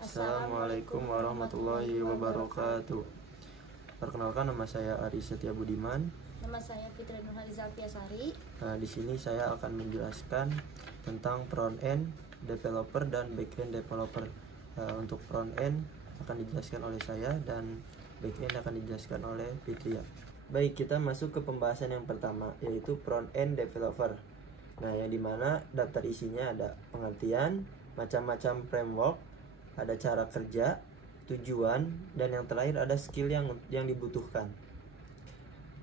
Assalamualaikum warahmatullahi wabarakatuh. Perkenalkan, nama saya Ari Setia Budiman. Nama saya Fitri Nurhaliza Alfiasari. Di sini saya akan menjelaskan tentang front-end developer dan back-end developer. Untuk front-end akan dijelaskan oleh saya dan back-end akan dijelaskan oleh Fitria. Baik, kita masuk ke pembahasan yang pertama, yaitu front-end developer. Yang dimana daftar isinya ada pengertian, macam-macam framework, ada cara kerja, tujuan, dan yang terakhir ada skill yang dibutuhkan.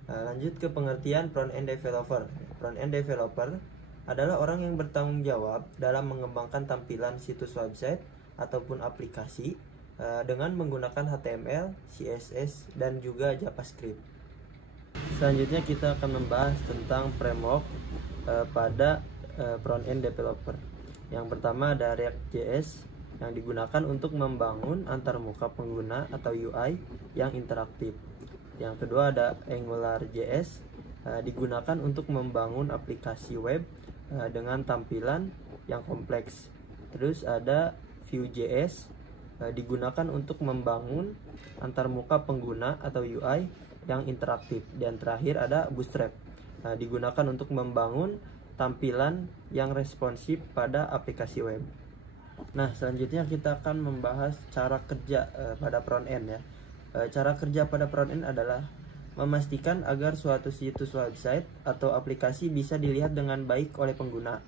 Lanjut ke pengertian front-end developer. Front-end developer adalah orang yang bertanggung jawab dalam mengembangkan tampilan situs website ataupun aplikasi dengan menggunakan HTML, CSS, dan juga JavaScript. Selanjutnya kita akan membahas tentang framework pada front-end developer. Yang pertama ada React.js yang digunakan untuk membangun antarmuka pengguna atau UI yang interaktif. Yang kedua ada AngularJS, digunakan untuk membangun aplikasi web dengan tampilan yang kompleks. Terus ada Vue.js, digunakan untuk membangun antarmuka pengguna atau UI yang interaktif. Dan terakhir ada Bootstrap, digunakan untuk membangun tampilan yang responsif pada aplikasi web. Selanjutnya kita akan membahas cara kerja pada front-end ya. Cara kerja pada front-end adalah memastikan agar suatu situs website atau aplikasi bisa dilihat dengan baik oleh pengguna.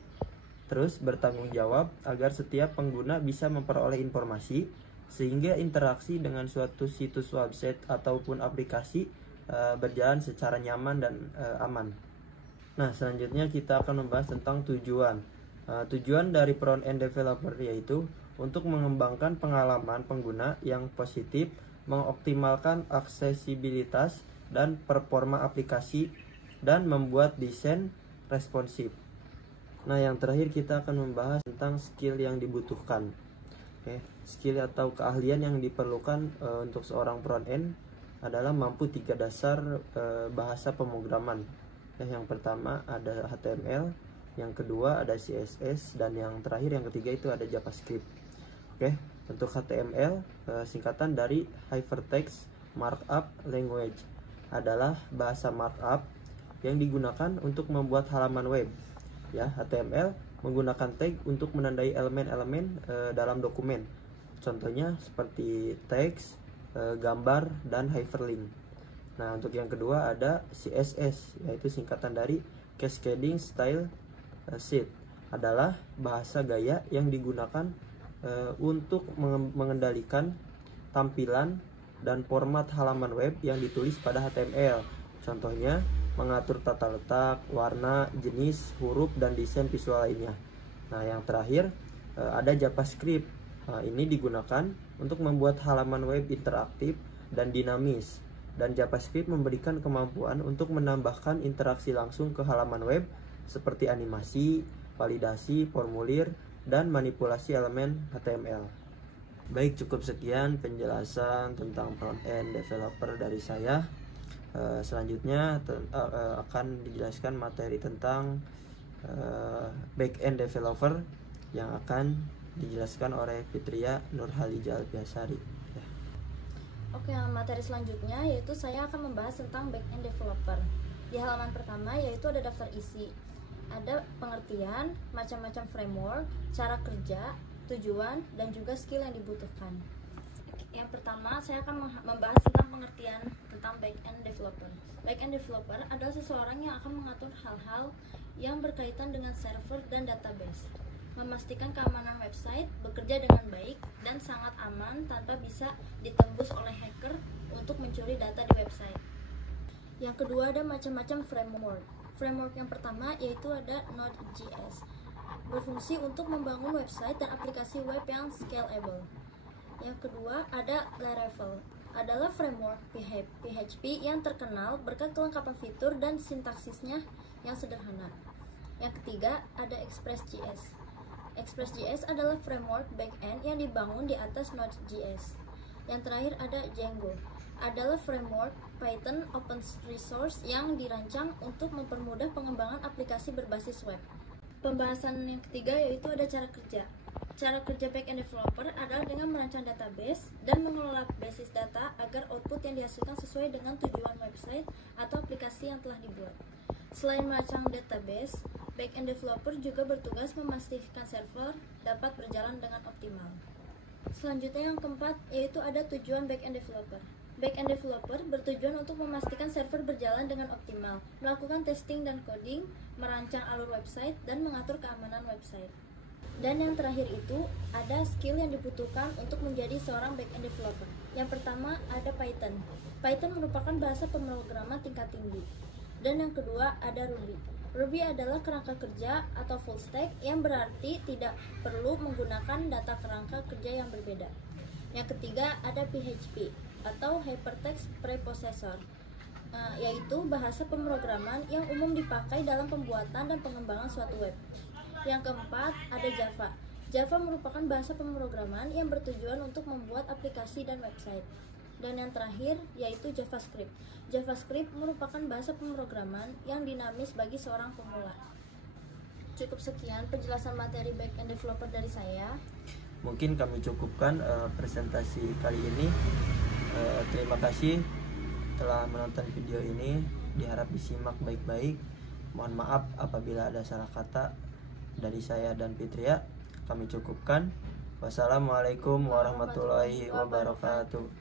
Terus bertanggung jawab agar setiap pengguna bisa memperoleh informasi sehingga interaksi dengan suatu situs website ataupun aplikasi berjalan secara nyaman dan aman. Selanjutnya kita akan membahas tentang tujuan. Tujuan dari front-end developer yaitu untuk mengembangkan pengalaman pengguna yang positif, mengoptimalkan aksesibilitas dan performa aplikasi, dan membuat desain responsif. Yang terakhir kita akan membahas tentang skill yang dibutuhkan. Skill atau keahlian yang diperlukan untuk seorang front-end adalah mampu 3 dasar bahasa pemrograman. Yang pertama ada HTML, yang kedua ada CSS, dan yang terakhir yang ketiga itu ada JavaScript. Untuk HTML singkatan dari Hypertext Markup Language, adalah bahasa markup yang digunakan untuk membuat halaman web. HTML menggunakan tag untuk menandai elemen-elemen dalam dokumen. Contohnya seperti teks, gambar, dan hyperlink. Untuk yang kedua ada CSS, yaitu singkatan dari Cascading Style Sheet, adalah bahasa gaya yang digunakan untuk mengendalikan tampilan dan format halaman web yang ditulis pada HTML. Contohnya mengatur tata letak, warna, jenis, huruf, dan desain visual lainnya. Yang terakhir ada JavaScript. Ini digunakan untuk membuat halaman web interaktif dan dinamis. Dan JavaScript memberikan kemampuan untuk menambahkan interaksi langsung ke halaman web seperti animasi, validasi, formulir, dan manipulasi elemen HTML. Baik, cukup sekian penjelasan tentang front-end developer dari saya. Selanjutnya akan dijelaskan materi tentang back-end developer yang akan dijelaskan oleh Fitria Nurhaliza Alfiasari. Materi selanjutnya yaitu saya akan membahas tentang back-end developer. Di halaman pertama yaitu ada daftar isi, ada pengertian, macam-macam framework, cara kerja, tujuan, dan juga skill yang dibutuhkan. Yang pertama saya akan membahas tentang pengertian tentang back-end developer. Back-end developer adalah seseorang yang akan mengatur hal-hal yang berkaitan dengan server dan database, memastikan keamanan website bekerja dengan baik dan sangat aman tanpa bisa ditembus oleh hacker untuk mencuri data di website. Yang kedua ada macam-macam framework. Framework yang pertama yaitu ada Node.js, berfungsi untuk membangun website dan aplikasi web yang scalable. Yang kedua ada Laravel, adalah framework PHP yang terkenal berkat kelengkapan fitur dan sintaksisnya yang sederhana. Yang ketiga ada Express.js. Express.js adalah framework backend yang dibangun di atas Node.js. Yang terakhir ada Django, adalah framework Python open resource yang dirancang untuk mempermudah pengembangan aplikasi berbasis web. Pembahasan yang ketiga yaitu ada cara kerja. Cara kerja back-end developer adalah dengan merancang database dan mengelola basis data agar output yang dihasilkan sesuai dengan tujuan website atau aplikasi yang telah dibuat. Selain merancang database, back-end developer juga bertugas memastikan server dapat berjalan dengan optimal. Selanjutnya yang keempat, yaitu ada tujuan back-end developer. Back-end developer bertujuan untuk memastikan server berjalan dengan optimal, melakukan testing dan coding, merancang alur website, dan mengatur keamanan website. Dan yang terakhir itu, ada skill yang dibutuhkan untuk menjadi seorang back-end developer. Yang pertama, ada Python. Python merupakan bahasa pemrograman tingkat tinggi. Dan yang kedua, ada Ruby. Ruby adalah kerangka kerja atau full stack yang berarti tidak perlu menggunakan data kerangka kerja yang berbeda. Yang ketiga, ada PHP atau Hypertext Preprocessor, yaitu bahasa pemrograman yang umum dipakai dalam pembuatan dan pengembangan suatu web. Yang keempat, ada Java. Java merupakan bahasa pemrograman yang bertujuan untuk membuat aplikasi dan website. Dan yang terakhir, yaitu JavaScript. JavaScript merupakan bahasa pemrograman yang dinamis bagi seorang pemula. Cukup sekian penjelasan materi back-end developer dari saya. Mungkin kami cukupkan presentasi kali ini. Terima kasih telah menonton video ini. Diharap disimak baik-baik. Mohon maaf apabila ada salah kata dari saya dan Fitria. Kami cukupkan. Wassalamualaikum warahmatullahi wabarakatuh.